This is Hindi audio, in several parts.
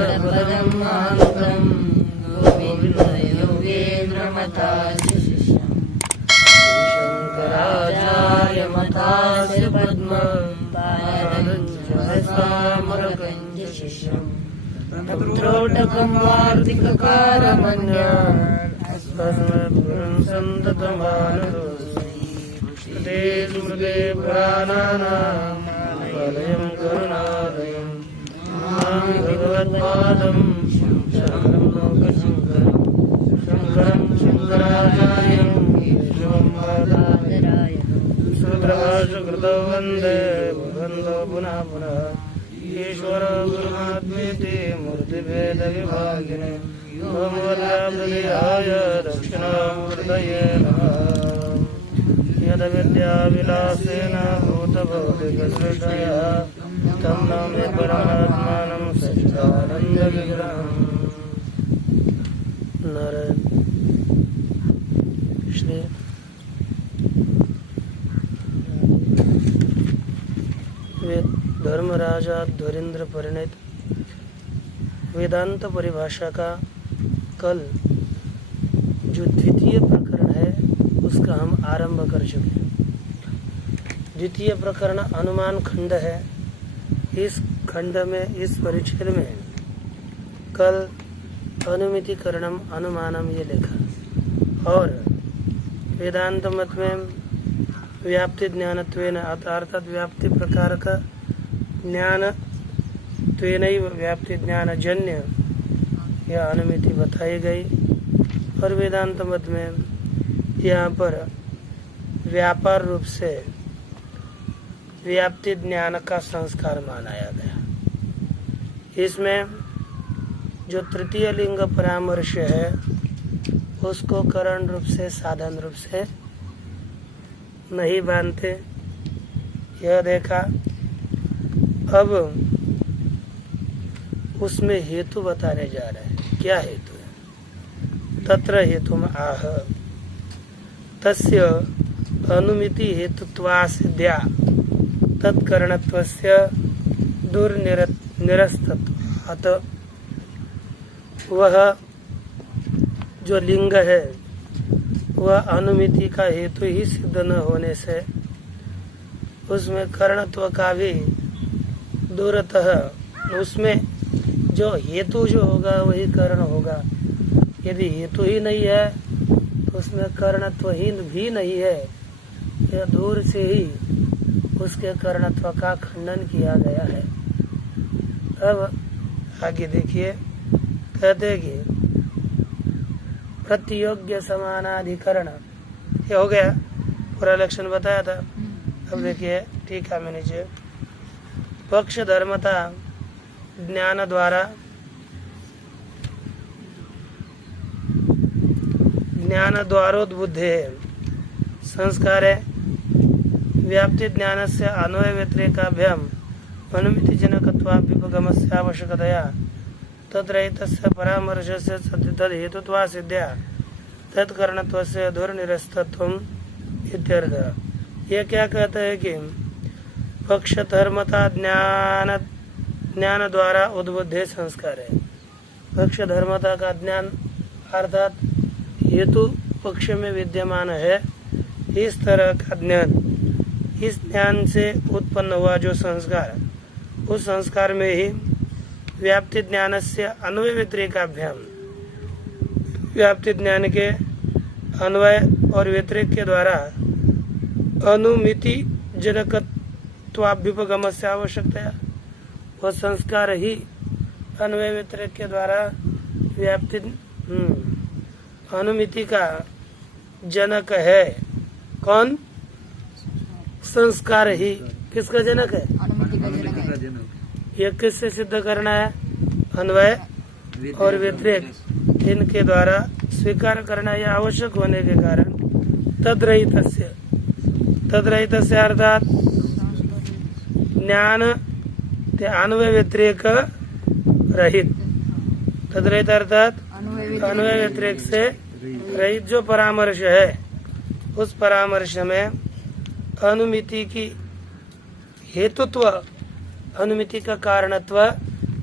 पदं मानुतं गोविन्दयोगेन्द्रमतास्य शिष्यं शङ्कराचार्य मतास्य पद्मं पादं सहस्रामरकं च शिष्यं त्रोटकं वार्तिककारमन्यान् अस्मद्गुरुं सन्ततमानतोऽस्मि ते स्मृते पुराणानाम् आलयं करुणालयं नमामि भगवत्पादं शङ्करं लोकशङ्करं शङ्करं शङ्कराचार्यं केशवं बादरायणं सूत्रभाष्यकृतौ वन्दे भगवन्तो पुनः पुनः ईश्वर गुरुमात्मेति मूर्तिभेदविभागिने ओमवद्याय दक्षिणामूर्तये नमः यद्विद्याविलासेन भूतभौतिकसृष्टया तं नौमि परमात्मानं सच्चिदानन्दविग्रहम् नारायण श्री धर्मराजा धुरेंद्र परिणित वेदांत परिभाषा का कल जो द्वितीय प्रकरण है उसका हम आरंभ कर चुके हैं। द्वितीय प्रकरण अनुमान खंड है। इस खंड में, इस परिच्छेद में कल अनुमितिकरणम अनुमानम ये लिखा और वेदांत मत में व्याप्ति ज्ञानत्वेन अर्थात व्याप्ति प्रकार का ज्ञान त्वेनैव व्याप्ति ज्ञानजन्य यह अनुमिति बताई गई और वेदांत मत में यहाँ पर व्यापार रूप से व्याप्ति ज्ञान का संस्कार मानाया गया। इसमें जो तृतीय लिंग परामर्श है उसको करण रूप से साधन रूप से नहीं मानते, यह देखा। अब उसमें हेतु बताने जा रहे हैं। क्या हेतु है? तत्र हेतुम आह तस्य अनुमिति हेतुत्वासिद्ध्या तत्करणत्वस्य दुर्निरस्तत्वात् वह जो लिंग है वह अनुमिति का हेतु ही सिद्ध न होने से उसमें करणत्व का भी दूरतः उसमें जो हेतु जो होगा वही करण होगा। यदि हेतु ही नहीं है तो उसमें करणत्व ही भी नहीं है। यह दूर से ही उसके करणत्व का खंडन किया गया है। अब आगे देखिए, कहते कि प्रतियोग्य समानाधिकरण ये हो गया, पूरा लक्षण बताया था। अब देखिए टीका में नीचे पक्ष धर्मता ज्ञान द्वारा ज्ञान द्वारोद्बुद्धे संस्कारे व्याप्ति ज्ञान से अन्वय व्यतिरेकाभ्याम अनुमिति जनकत्वाभ्युपगमस्य आवश्यकतया तत्रैतस्य परामर्शस्य तद् हेतुत्वा सिद्ध्या तत्करणत्वस्य दुर्निरस्तत्वम् इत्यर्थः। ये क्या कहते हैं कि पक्ष धर्मता ज्ञान द्वारा उद्बुद्धे संस्कार है। पक्ष धर्मता का ज्ञान अर्थात हेतु पक्ष में विद्यमान है। इस तरह का ज्ञान, इस ज्ञान से उत्पन्न हुआ जो संस्कार, उस संस्कार में ही व्याप्ति ज्ञान से अन्वय व्यतिरेकाभ्याम व्याप्ति ज्ञान के अन्वय और व्यतिरेक के द्वारा अनुमिति जनकत्वाभ्युपगम से आवश्यकता, वह संस्कार ही अन्वय व्यतिरेक के द्वारा व्याप्ति अनुमिति का जनक है। कौन? संस्कार ही किसका जनक है? अनुमिति का जनक। यह किससे सिद्ध करना है? अन्वय और व्यतिरेक इनके द्वारा स्वीकार करना यह आवश्यक होने के कारण तद्रहितस्य अर्थात ज्ञान अन्वय व्यतिरेक रहित, तद्रहित अर्थात अन्वय व्यतिरेक से रहित जो परामर्श है, उस परामर्श में अनुमिति की हेतुत्व, अनुमिति का कारणत्व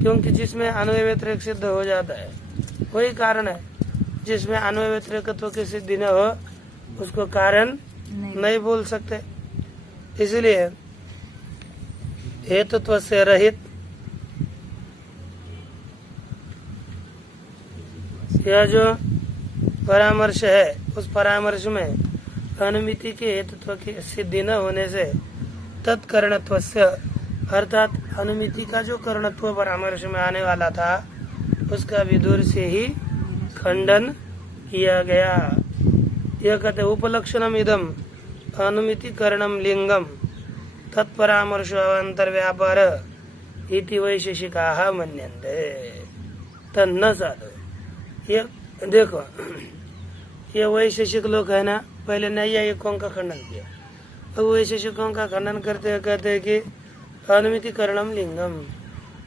क्योंकि जिसमें अन्वय व्यतिरेक सिद्ध हो जाता है वही कारण है। जिसमें अन्वय व्यतिरेकत्व की सिद्धि न हो उसको कारण नहीं बोल सकते। इसलिए हेतुत्व से रहित यह जो परामर्श है उस परामर्श में अनुमिति के हेतुत्व की सिद्धि न होने से तत्करणत्व से अर्थात अनुमिति का जो करणत्व परामर्श में आने वाला था उसका विदुर से ही खंडन किया गया। यह कहते उपलक्षणम इदम अनुमिति करणम लिंगम तत्परामर्श अंतर्व्यापार इति वैशेषिकाः मन्यन्ते तन्न साधु। ये देखो ये वैशेषिक लोग है ना, पहले नैयायिकों का खंडन किया, अब वैशेषिकों का खंडन करते हुए कहते हैं कि अनुमिति करणम लिंगम,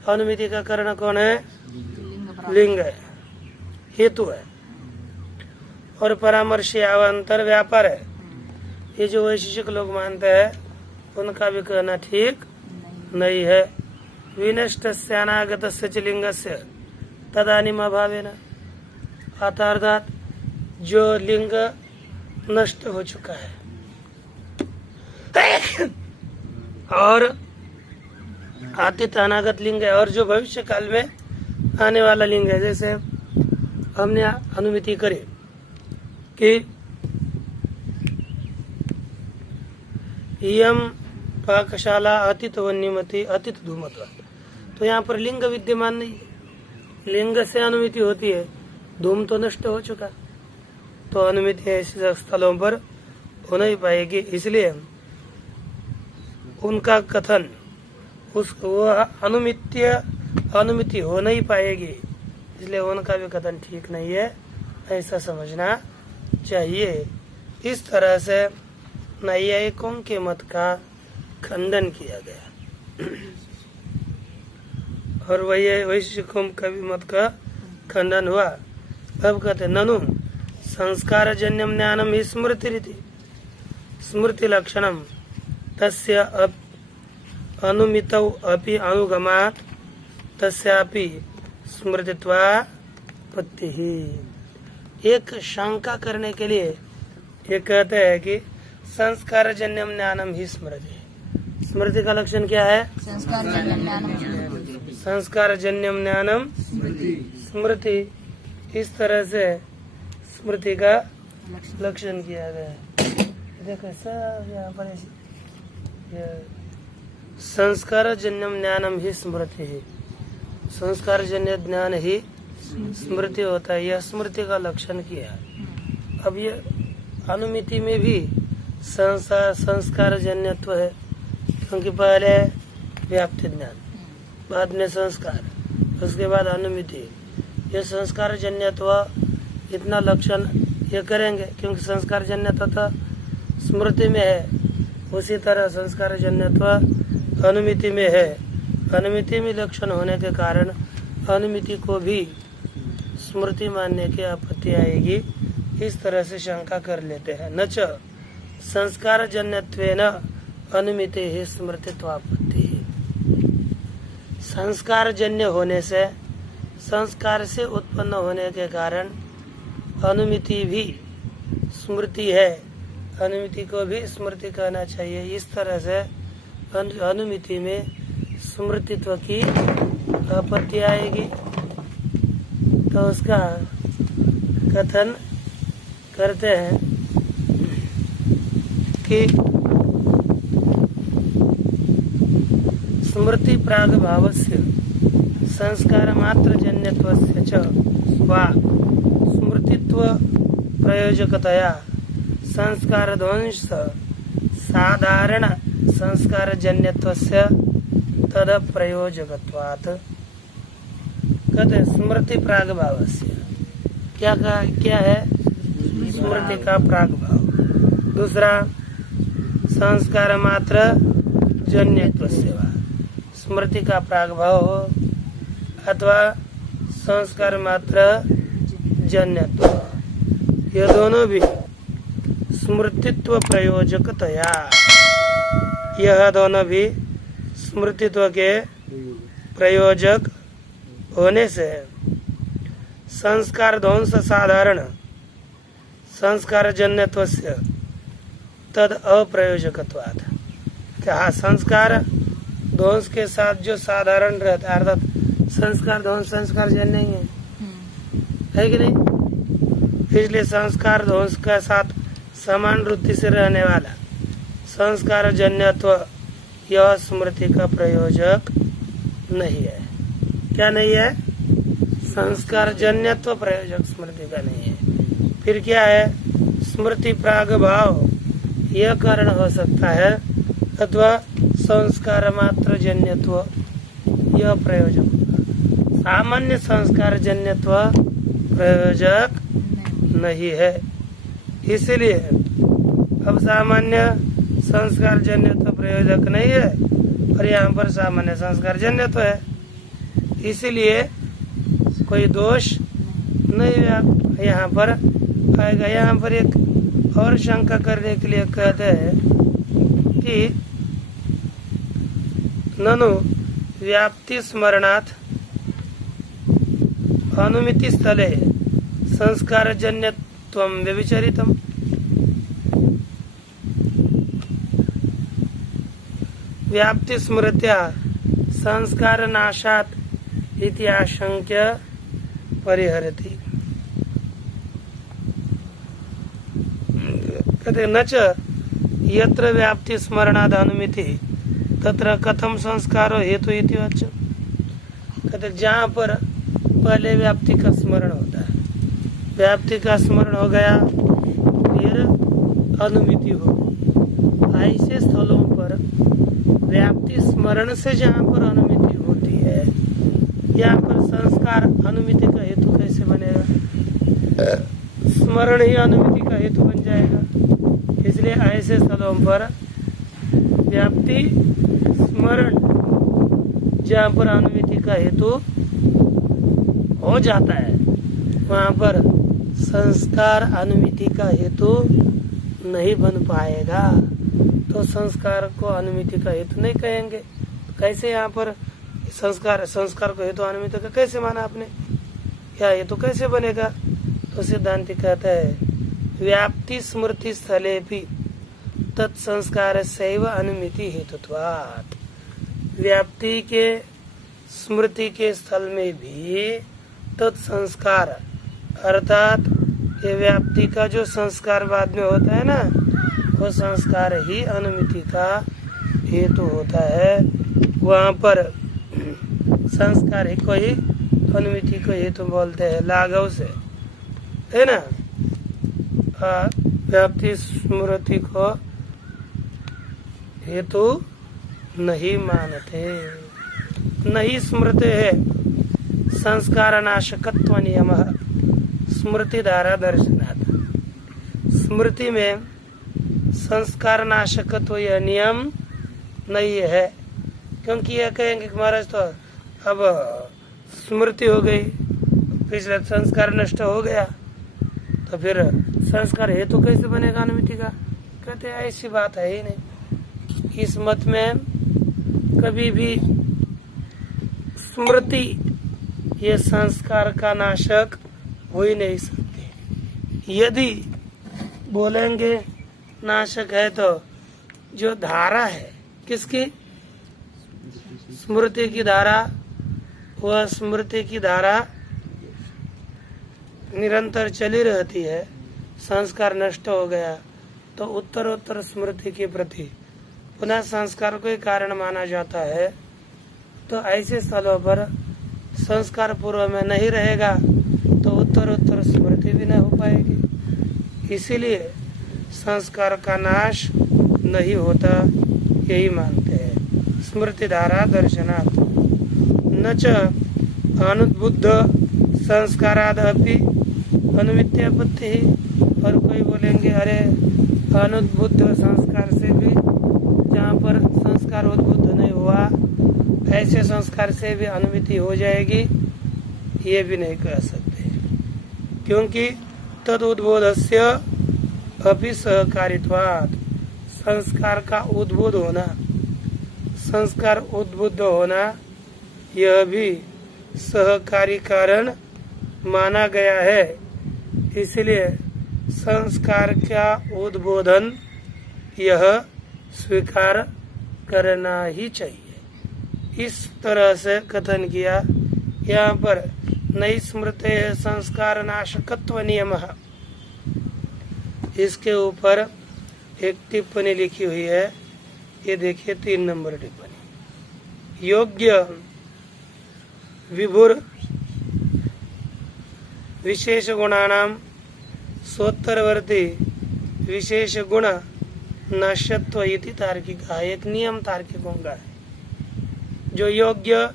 अनुमिति का करण कौन है? लिंग है, हेतु है, और परामर्श अवंतर व्यापार है। ये जो वैशेषिक लोग मानते हैं उनका भी कहना ठीक नहीं है। विनष्टस्य अनागतस्य च लिंगस्य तदानीम अभावेन, अर्थात जो लिंग नष्ट हो चुका है और अतीत अनागत लिंग है और जो भविष्य काल में आने वाला लिंग है। जैसे हमने अनुमिति करी कि यम पाकशाला अतीत वन्यमति अतीत धूमत्व, तो यहाँ पर लिंग विद्यमान नहीं है, लिंग से अनुमिति होती है, धूम तो नष्ट हो चुका, तो अनुमिति ऐसे स्थलों पर हो नहीं पाएगी। इसलिए उनका कथन वह अनुमिति हो नहीं पाएगी, इसलिए उनका भी कथन ठीक नहीं है, ऐसा समझना चाहिए। इस तरह से नैयायिकों के मत का खंडन किया गया और वैशेषिकों का भी मत का खंडन हुआ। अब कहते ननु संस्कार जन्यम ज्ञानम ही स्मृति रीति स्मृति लक्षणम तस्य अनुमितौ अपि अनुगमात् तस्यापि स्मृतित्वापत्ति ही। एक शंका करने के लिए ये कहते हैं कि संस्कार जन्यम ज्ञानम ही स्मृति। स्मृति का लक्षण क्या है? संस्कार जन्यम ज्ञानम स्मृति। इस तरह से स्मृति का लक्षण किया गया है। देखो सब यहाँ पर संस्कार जन्यम ज्ञानम ही स्मृति है, संस्कार जन्य ज्ञान ही स्मृति होता है, यह स्मृति का लक्षण किया। अब ये अनुमिति में भी संस्कार जन्यत्व है, क्योंकि पहले व्याप्ति ज्ञान, बाद में संस्कार, उसके बाद अनुमिति। ये संस्कार जन्यत्व इतना लक्षण ये करेंगे क्योंकि संस्कार जन्यत्व तो स्मृति में है, उसी तरह संस्कार जन्यत्व अनुमिति में है। अनुमिति में लक्षण होने के कारण अनुमिति को भी स्मृति मानने की आपत्ति आएगी। इस तरह से शंका कर लेते हैं। न च संस्कार जन्यत्वेन अनुमिति ही स्मृतित्वापत्ति। संस्कार जन्य होने से, संस्कार से उत्पन्न होने के कारण अनुमिति भी स्मृति है, अनुमिति को भी स्मृति कहना चाहिए। इस तरह से अनुमिति में स्मृतित्व की आपत्ति आएगी, तो उसका कथन करते हैं कि स्मृति प्राग भावस्य संस्कार मात्र जन्यत्वस्य च वा स्मृतित्व प्रयोजकतया संस्कार ध्वंस साधारण संस्कार जन्यत्वस्य तद प्रयोजकत्वात्। कहते स्मृति प्राग भावस्य क्या है? स्मृति का प्राग भाव। दूसरा संस्कार मात्र जन्यत्वस्य वा, स्मृति का प्राग भाव हो अथवा संस्कार मात्र जन्यत्व, ये दोनों भी स्मृतित्व प्रयोजकतया, यह दोनों भी स्मृतित्व के प्रयोजक होने से संस्कार ध्वंस साधारण संस्कार जन्यत्वस्य तद अप्रयोजकत्वात्। क्या संस्कार ध्वंस के साथ जो साधारण रहता है, अर्थात संस्कार ध्वंस संस्कार जन्य नहीं है कि नहीं? इसलिए संस्कार ध्वंस के साथ समान वृत्ति से रहने वाला संस्कार जन्यत्व यह स्मृति का प्रयोजक नहीं है। क्या नहीं है? संस्कार जन्यत्व प्रयोजक स्मृति का नहीं है। फिर क्या है? स्मृति प्राग भाव यह कारण हो सकता है, अथवा संस्कार मात्र जन्यत्व यह प्रयोजक होगा। सामान्य संस्कार जन्यत्व प्रयोजक नहीं है। इसलिए अब सामान्य संस्कार जन्यत्व प्रयोजक नहीं है और यहाँ पर सामान्य संस्कार जन्यत्व है, इसलिए कोई दोष नहीं यहाँ पर आएगा। यहाँ पर एक और शंका करने के लिए कहते हैं कि ननु व्याप्ति स्मरणात् अनुमिति स्थले संस्कार जन्यत्वं व्यभिचरितम्। व्याप्ति स्मृत्या संस्कार नाशात् इति आशंक्य परिहरति। कहते न च यत्र व्याप्ति स्मरणाद अनुमिति तत्र कथम संस्कारो हेतु इति वच्च। कहते जहाँ पर पहले व्याप्ति का स्मरण होता है, व्याप्ति का स्मरण हो गया, फिर अनुमिति हो गई। ऐसे स्थलों पर व्याप्ति स्मरण से जहाँ पर अनुमिति होती है, यहाँ पर संस्कार अनुमिति का हेतु कैसे बनेगा? स्मरण ही अनुमिति का हेतु बन जाएगा। इसलिए ऐसे स्थलों पर व्याप्ति स्मरण जहाँ पर अनुमिति का हेतु हो जाता है, वहाँ पर संस्कार अनुमिति का हेतु नहीं बन पाएगा। तो संस्कार को अनुमिति का हेतु नहीं कहेंगे। कैसे यहाँ पर संस्कार को हेतु अनुमिति का कैसे माना आपने? क्या हेतु कैसे बनेगा? तो सिद्धांति कहता है व्याप्ति स्मृति स्थले भी तत्संस्कार सैव अनुमिति हेतुत्वात्। व्याप्ति के स्मृति के स्थल में भी तत्संस्कार अर्थात ये व्याप्ति का जो संस्कार बाद में होता है ना, वो संस्कार ही अनुमिति का हेतु होता है। वहाँ पर संस्कार ही को ही अनुमिति को हेतु बोलते हैं, लाघव से, है ना। व्याप्ति स्मृति को हेतु नहीं मानते। नहीं स्मृति है संस्कार नाशकत्व नियम स्मृति धारा दर्शनात्। स्मृति में संस्कार नाशकत्व यह नियम नहीं है, क्योंकि यह कहेंगे कि महाराज तो अब स्मृति हो गई, पिछले संस्कार नष्ट हो गया, तो फिर संस्कार हेतु कैसे बनेगा अनुमिति का? कहते हैं ऐसी बात है ही नहीं। इस मत में कभी भी स्मृति ये संस्कार का नाशक हो ही नहीं सकती। यदि बोलेंगे नाशक है तो जो धारा है किसकी? स्मृति की धारा, वह स्मृति की धारा निरंतर चली रहती है। संस्कार नष्ट हो गया तो उत्तरोत्तर स्मृति के प्रति पुनः संस्कार को ही कारण माना जाता है। तो ऐसे स्थलों पर संस्कार पूर्व में नहीं रहेगा तो उत्तरोत्तर स्मृति भी नहीं हो पाएगी। इसीलिए संस्कार का नाश नहीं होता, यही मानते हैं। स्मृति धारा दर्शनात् न च अनुद्बुद्ध संस्काराद अपि अनुमित्यापत्ति। और कोई बोलेंगे अरे अनुद्बुद्ध संस्कार से भी, जहाँ पर संस्कार उद्बुद्ध नहीं हुआ ऐसे संस्कार से भी अनुमिति हो जाएगी, ये भी नहीं कह सकते, क्योंकि तद उद्बोधस्य अपि सहकारित्वात्। संस्कार का उद्बुद्ध होना, संस्कार उद्बुद्ध होना, यह भी सहकारी कारण माना गया है, इसलिए संस्कार का उद्बोधन यह स्वीकार करना ही चाहिए। इस तरह से कथन किया। यहाँ पर नई स्मृति संस्कार नाशकत्व नियम, इसके ऊपर एक टिप्पणी लिखी हुई है। ये देखिए 3 नंबर टिप्पणी। योग्य विभुर विशेष गुणानाम सोत्तरवर्ती विशेष गुण नश्यत्व इति तार्किक। एक नियम तार्किकों का है। जो योग्य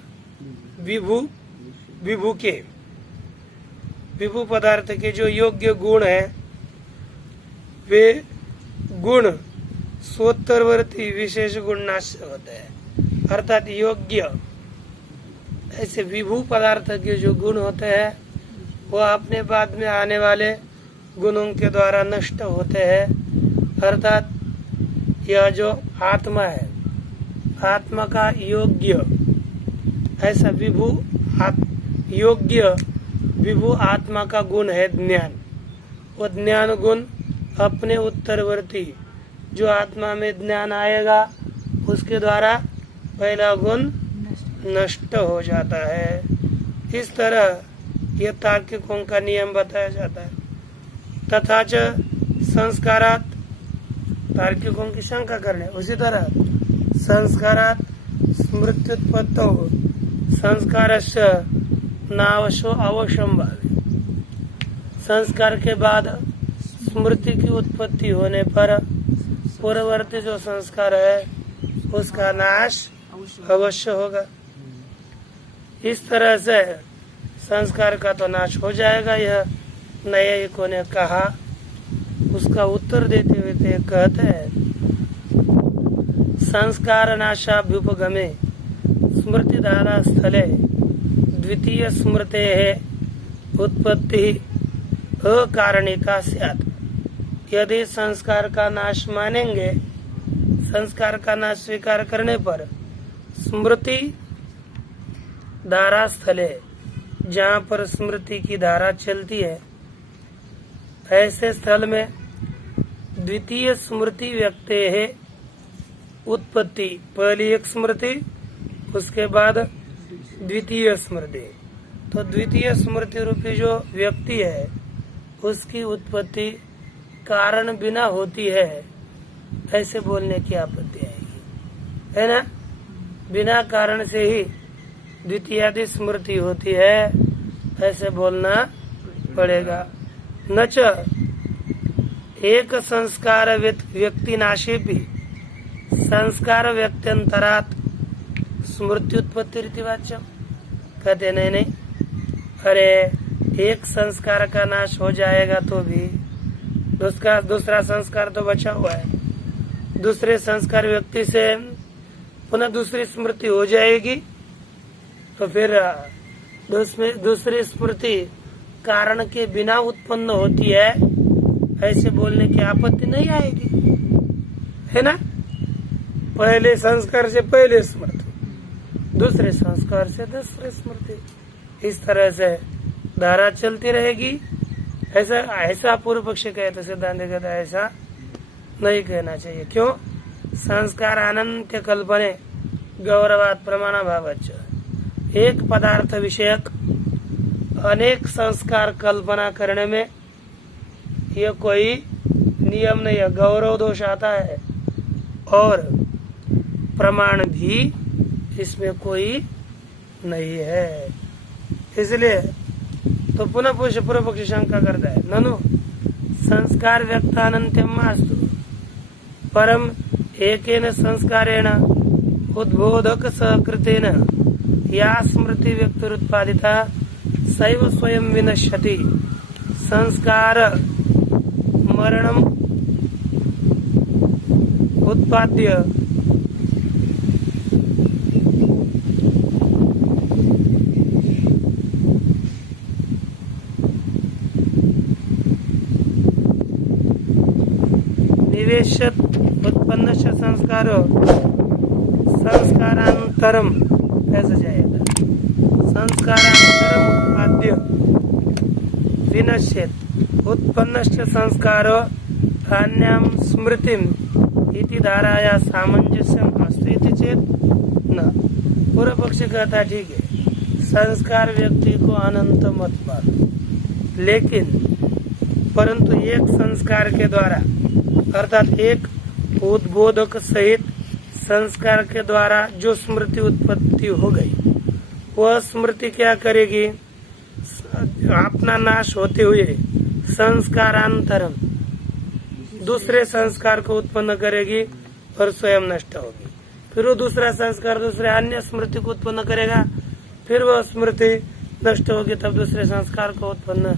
विभु पदार्थ के जो योग्य गुण है, वे गुण सोत्तरवर्ती विशेष गुण नाश्य होते हैं। अर्थात योग्य ऐसे विभु पदार्थ के जो गुण होते हैं वो अपने बाद में आने वाले गुणों के द्वारा नष्ट होते हैं। अर्थात यह जो आत्मा है, आत्मा का योग्य ऐसा योग्य विभु आत्मा का गुण है ज्ञान। वो ज्ञान गुण अपने उत्तरवर्ती जो आत्मा में ज्ञान आएगा उसके द्वारा पहला गुण नष्ट हो जाता है। इस तरह यह तार्किकों का नियम बताया जाता है। तथा च संस्कारात, तार्किकों की शंका करने, उसी तरह संस्कारात स्मृत्युत्पत्तौ संस्कारस्य नावशो अवश्यंभावी। संस्कार के बाद स्मृति की उत्पत्ति होने पर पूर्ववर्ती जो संस्कार है उसका नाश अवश्य होगा। इस तरह से संस्कार का तो नाश हो जाएगा, यह न्यायिकों ने कहा। उसका उत्तर देते हुए ते कहते हैं, संस्कार नाशाभ्युपगमे स्मृति धारा स्थले द्वितीय स्मृते उत्पत्ति अकारणिका स्यात्। यदि संस्कार का नाश मानेंगे, संस्कार का नाश स्वीकार करने पर स्मृति धारा स्थले, जहाँ पर स्मृति की धारा चलती है, ऐसे स्थल में द्वितीय स्मृति व्यक्ते है उत्पत्ति। पहली एक स्मृति, उसके बाद द्वितीय स्मृति। तो द्वितीय स्मृति रूपी जो व्यक्ति है उसकी उत्पत्ति कारण बिना होती है, ऐसे बोलने की आपत्ति आएगी, है ना। बिना कारण से ही द्वितीयादि स्मृति होती है, ऐसे बोलना पड़ेगा। न च एक संस्कार व्यक्ति नाशे भी संस्कार व्यक्त्यंतरात स्मृत्युत्पत्ति रीतिवाच्यम। कहते नहीं, अरे एक संस्कार का नाश हो जाएगा तो भी दूसरा संस्कार तो बचा हुआ है। दूसरे संस्कार व्यक्ति से पुनः दूसरी स्मृति हो जाएगी, तो फिर दूसरी स्मृति कारण के बिना उत्पन्न होती है, ऐसे बोलने की आपत्ति नहीं आएगी, है ना। पहले संस्कार से पहले स्मृति, दूसरे संस्कार से दूसरे स्मृति, इस तरह से धारा चलती रहेगी। ऐसा पूर्व पक्षी कहते, सिद्धांत कहता है ऐसा नहीं कहना चाहिए। क्यों? संस्कार अनंत्य कल्पने गौरवात प्रमाणाभावच्च। एक पदार्थ विषयक अनेक संस्कार कल्पना करने में यह कोई नियम नहीं है, गौरव दोष आता है, और प्रमाण भी इसमें कोई नहीं है। इसलिए तो पुनः पूर्व पक्षी शंका करता है, ननु संस्कार व्यक्तानंत्यम मास्तु परम एकेन संस्कारेण उद्बोधक सहकृतेन या स्मृति व्यक्तिरुत्पादिता सैव स्वयं विनश्यति। संस्कार मरणम उत्पाद्य निवेशत उत्पन्न संस्कारो संस्कारांतरम, कैसे जाएगा? संस्कारांतरम उत्पाद्य विनश्येत उत्पन्नश्च संस्कारो अन्यां स्मृतिम इति धाराया सामंजस्यम अस्ति इति चेत न। पूर्व पक्षी कहता ठीक है, संस्कार व्यक्ति को अनंत मत मानो, लेकिन परंतु एक संस्कार के द्वारा अर्थात एक उद्बोधक सहित संस्कार के द्वारा जो स्मृति उत्पत्ति हो गई, वह स्मृति क्या करेगी? अपना नाश होते हुए संस्कारांतरम दूसरे संस्कार को उत्पन्न करेगी और स्वयं नष्ट होगी। फिर वो दूसरा संस्कार दूसरे अन्य स्मृति को उत्पन्न करेगा, फिर वह स्मृति नष्ट होगी, तब दूसरे संस्कार को उत्पन्न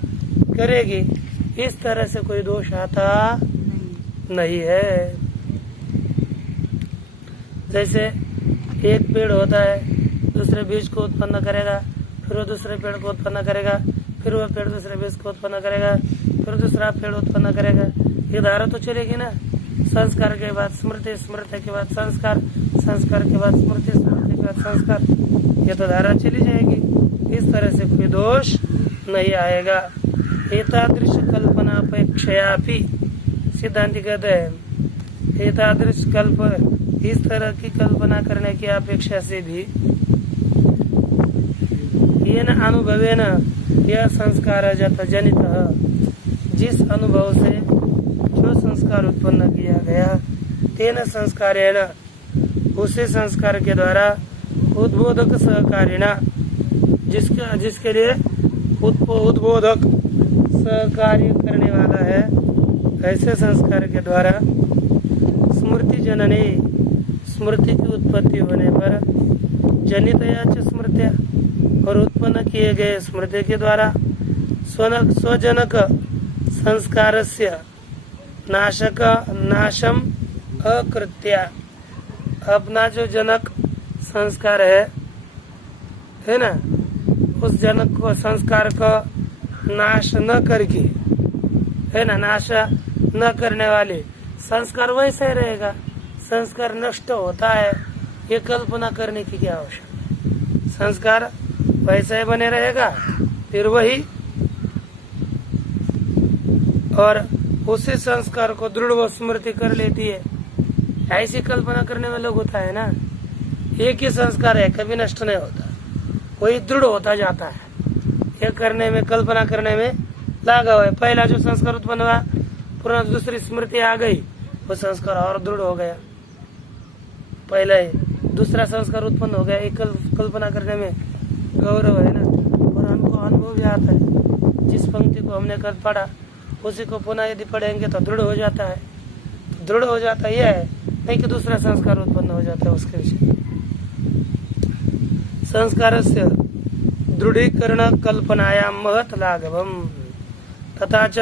करेगी। इस तरह से कोई दोष आता नहीं है। जैसे एक पेड़ होता है, दूसरे बीज को उत्पन्न करेगा, फिर वो दूसरे पेड़ को उत्पन्न करेगा, फिर वह पेड़ दूसरे बीज को उत्पन्न करेगा, फिर दूसरा पेड़ उत्पन्न करेगा। ये धारा तो चलेगी ना। संस्कार के बाद स्मृति, स्मृति के बाद संस्कार, संस्कार के बाद स्मृति, स्मृति के बाद संस्कार, ये तो धारा चली जाएगी। इस तरह से कोई दोष नहीं आएगा। एतादृश कल्पना अपेक्षया भी सिद्धांति कहते हैं, एतादृश इस तरह की कल्पना करने की अपेक्षा से भी ये न अनुभवेन यह संस्कार जनित, जिस अनुभव से जो संस्कार उत्पन्न किया गया, तेन संस्कारेण उसी संस्कार के द्वारा उद्बोधक सहकारिणा जिसके लिए उद्बोधक सहकार्य करने वाला है, ऐसे संस्कार के द्वारा स्मृति जननी स्मृति की उत्पत्ति होने पर जनितया च स्मृत्या और उत्पन्न किए गए स्मृति के द्वारा स्वजनक संस्कारस्य नाशम अकृत्या अपना जो जनक संस्कार है ना, उस जनक को संस्कार को नाश न करके, है ना, नाश न करने वाले संस्कार वैसे ही रहेगा। संस्कार नष्ट होता है, ये कल्पना करने की क्या आवश्यकता। संस्कार वैसा ही बने रहेगा, फिर वही, और उसी संस्कार को दृढ़ वो स्मृति कर लेती है। ऐसी कल्पना करने में लोग होता है ना, एक ही संस्कार है, कभी नष्ट नहीं होता, वही दृढ़ होता जाता है। ये करने में, कल्पना करने में लगा हुआ है। पहला जो संस्कार उत्पन्न हुआ, पुनः दूसरी स्मृति आ गई, वो संस्कार और दृढ़ हो गया। पहले दूसरा संस्कार उत्पन्न हो गया, एक कल्पना करने में गौरव है ना, और हमको अनुभव भी आता है। जिस पंक्ति को हमने कल पढ़ा, उसी को पुनः यदि पढ़ेंगे तो दृढ़ हो जाता है। तो दृढ़ हो जाता यह है, नहीं कि दूसरा संस्कार उत्पन्न हो जाता है उसके विषय। संस्कारस्य दृढ़ीकरण कल्पनायां महत् लाघवम् तथा च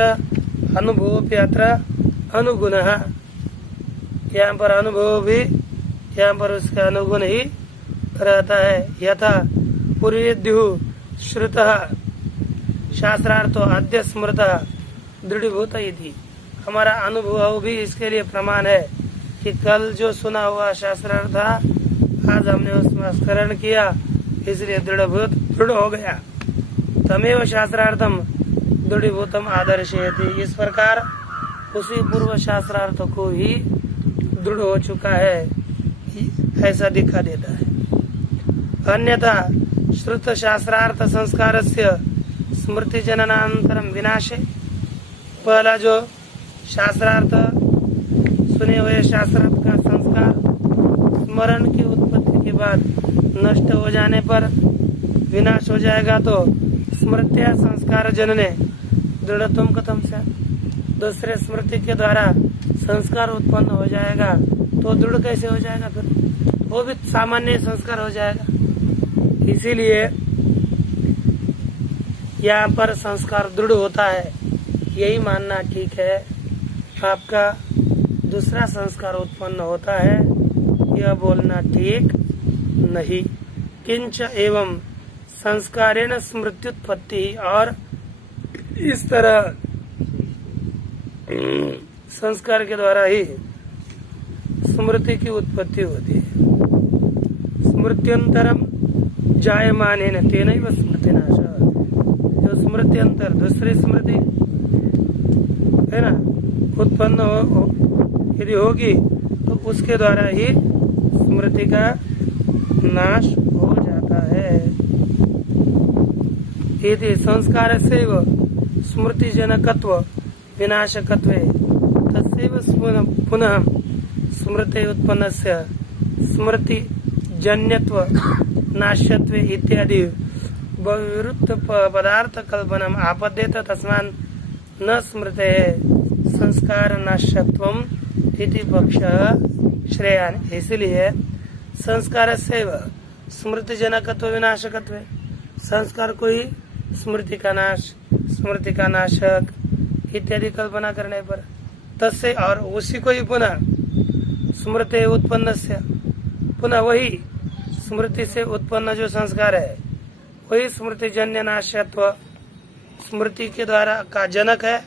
अनुभवोऽपि अत्र अनुगुणः। यहाँ पर अनुभव भी, यहाँ पर उसका अनुगुण ही रहता है। यथा पूर्वेद्युः श्रुतः शास्त्रार्थो अद्य स्मृतः दृढ़ीभूत इति। हमारा अनुभव भी इसके लिए प्रमाण है कि कल जो सुना हुआ शास्त्रार्थ था, आज हमने उसमें स्मरण किया, इसलिए दृढ़ हो गया। तमेव शास्त्रार्थम दृढ़ीभूतम आदर्शयति। इस प्रकार उसी पूर्व शास्त्रार्थ को ही दृढ़ हो चुका है, ऐसा दिखा देता है। अन्यथा श्रुत शास्त्रार्थ संस्कारस्य स्मृति जननांतरम विनाशे। पहला जो शास्त्रार्थ, सुने हुए शास्त्रार्थ का संस्कार स्मरण की उत्पत्ति के बाद नष्ट हो जाने पर विनाश हो जाएगा, तो स्मृत्या संस्कार जनने दृढ़त्वम कथम से। दूसरे स्मृति के द्वारा संस्कार उत्पन्न हो जाएगा, तो दृढ़ कैसे हो जाएगा? फिर वो भी सामान्य संस्कार हो जाएगा। इसीलिए यहाँ पर संस्कार दृढ़ होता है, यही मानना ठीक है। आपका दूसरा संस्कार उत्पन्न होता है, यह बोलना ठीक नहीं। किंच एवं संस्कारेण स्मृत्युत्पत्ति, और इस तरह संस्कार के द्वारा ही स्मृति की उत्पत्ति होती है। स्मृत्यंतरम जायमानेन तेनैव स्मृतिनाश, जो स्मृति अंतर दूसरी स्मृति है ना उत्पन्न यदि होगी तो उसके द्वारा ही स्मृति का नाश हो जाता है। यदि संस्कारस्य स्मृतिजनकत्व विनाशकत्वे तस्यैव पुनः स्मृते उत्पन्नस्य स्मृतिजन्यत्व नाश्यत्वे इत्यादि विरुद्ध पदार्थ कल्पनम आपद्येत तस्मात् न स्मृते संस्कार नाश्यत्वम इति पक्षः श्रेयान। इसलिए संस्कार से स्मृतिजनकत्व विनाशकत्व, संस्कार को ही स्मृति का नाश, स्मृति का नाशक इत्यादि कल्पना करने पर तस्य और उसी को ही पुनः स्मृति उत्पन्न से पुनः वही स्मृति से उत्पन्न जो संस्कार है वही स्मृति जन्य नाशत्व, स्मृति के द्वारा का जनक है,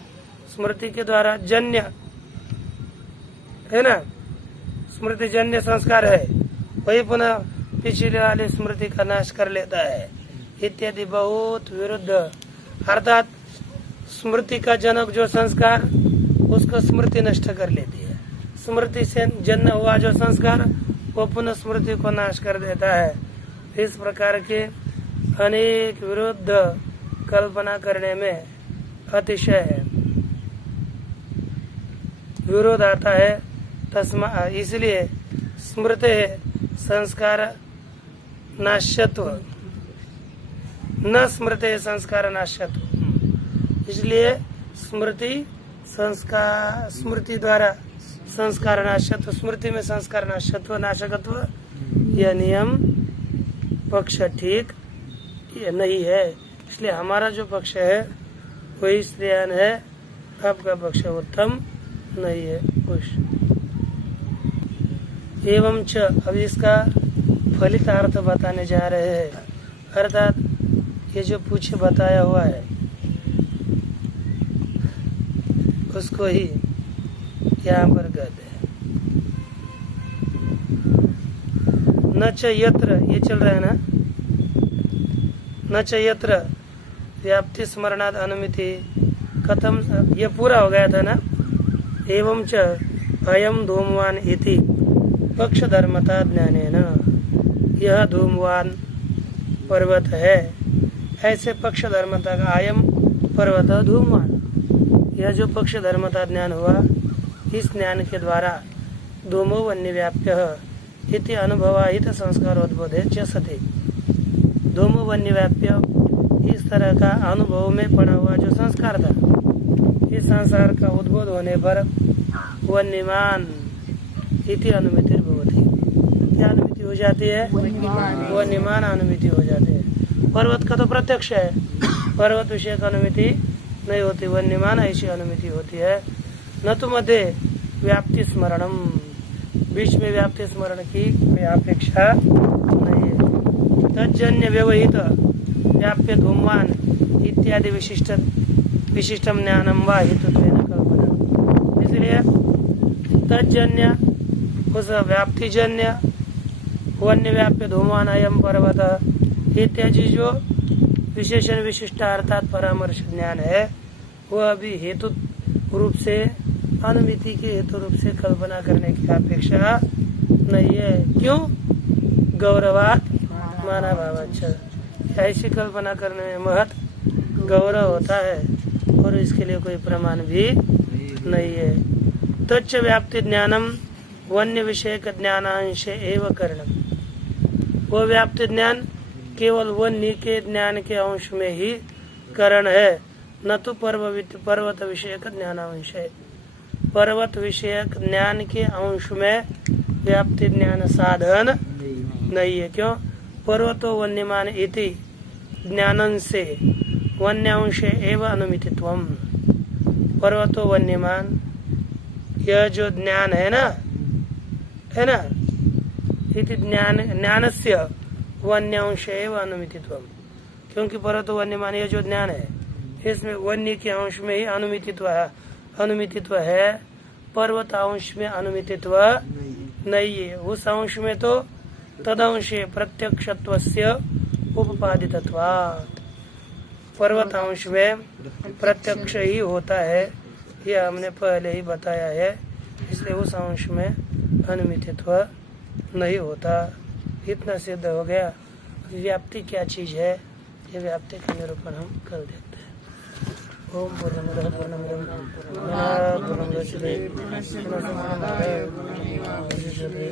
स्मृति के द्वारा जन्य है ना, स्मृति जन्य संस्कार है वही पुनः पिछले वाले स्मृति का नाश कर लेता है इत्यादि बहुत विरुद्ध। अर्थात स्मृति का जनक जो संस्कार उसको स्मृति नष्ट कर लेती है, स्मृति से जन्य हुआ जो संस्कार वो पुनः स्मृति को नाश कर देता है। इस प्रकार के अनेक विरुद्ध कल्पना करने में अतिशय विरोध आता है। तस्मा इसलिए स्मृति संस्कार नाश्यत्व न स्मृति संस्कार नाश्यत्व, इसलिए स्मृति संस्कार स्मृति द्वारा संस्कार नाशत्व, स्मृति में संस्कार नाशत्व नाशकत्व यह नियम पक्ष ठीक नहीं है। इसलिए हमारा जो पक्ष है वही श्रेयान है, आपका पक्ष उत्तम नहीं है। खुश एवं च अब इसका फलितार्थ बताने जा रहे हैं, अर्थात ये जो पूछे बताया हुआ है उसको ही यहाँ पर कहते हैं। न च यत्र, ये चल रहा है ना, न च यत्र व्याप्ति स्मरणाद अनुमिति कथम, ये पूरा हो गया था ना। एवं च अयम धूमवान इति पक्ष धर्मता ज्ञानेन, यह धूमवान पर्वत है ऐसे पक्ष धर्मता का अयम पर्वत धूमवान, यह जो पक्ष धर्मता ज्ञान हुआ इस ज्ञान के द्वारा धूमो वन्य व्याप्य इति अनुभवाहित संस्कारोद्बोधे च सति, धूमो वन्य व्याप्य इस तरह का अनुभव में पड़ा हुआ जो संस्कार था, इस संसार का उद्बोध होने पर वन्यमान इति अनुमिति भवति, क्या अनुमिति हो जाती है, वन्यमान अनुमिति हो जाती है। पर्वत का तो प्रत्यक्ष है, पर्वत विषय का अनुमिति नहीं होती, वन्यमान ऐसी अनुमिति होती है। न तो मध्य व्याप्ति स्मरणम, बीच में व्याप्ति स्मरण की कोई अपेक्षा नहीं है। तज्जन्य व्यवहित व्याप्य धूमवान इत्यादि विशिष्टम ज्ञानम वा हेतुत्वेन कल्पना, इसलिए तज्जन्य उस व्याप्तिजन्य वन्य व्याप्य धूमवान अयम पर्वत इत्यादि जो विशेषण विशिष्ट अर्थात परामर्श ज्ञान है वह अभी हेतु रूप से अनुमिति के हेतु रूप से कल्पना करने की अपेक्षा नहीं है। क्यों? गौरवात माना भावाच्छ, ऐसी कल्पना करने में महत गौरव होता है और इसके लिए कोई प्रमाण भी नहीं है। तच्च व्याप्ति ज्ञानम वन्य विषय ज्ञानांश एवं करणम, वो व्याप्ति ज्ञान केवल वन्य के ज्ञान के अंश में ही करण है, न तो पर्वत विषय का ज्ञानांश है। पर्वत विषयक ज्ञान के अंश में व्याप्ति ज्ञान साधन नहीं है। क्यों? पर्वतो वन्यमान इति ज्ञानं से वन्यांश एवं अनुमितित्वम, पर्वतो वन्यमान यह जो ज्ञान है ना इति ज्ञानस्य वन्यांश एवं अनुमितित्वम, क्योंकि पर्वतो वन्यमान यह जो ज्ञान है इसमें वन्य के अंश में ही अनुमितित्व है, पर्वत अंश में अनुमितित्व नहीं है। उस अंश में तो तदंशे प्रत्यक्षत्वस्य उपपादितत्वात्, पर्वतांश में प्रत्यक्ष ही होता है, यह हमने पहले ही बताया है, इसलिए उस अंश में अनिमित्व नहीं होता। इतना सिद्ध हो गया। व्याप्ति क्या चीज है, ये व्याप्ति का निरूपण हम कर देते हैं। ओम पूर्णमदः पूर्णमिदं पूर्णात् पूर्णमुदच्यते पूर्णस्य पूर्णमादाय पूर्णमेवावशिष्यते।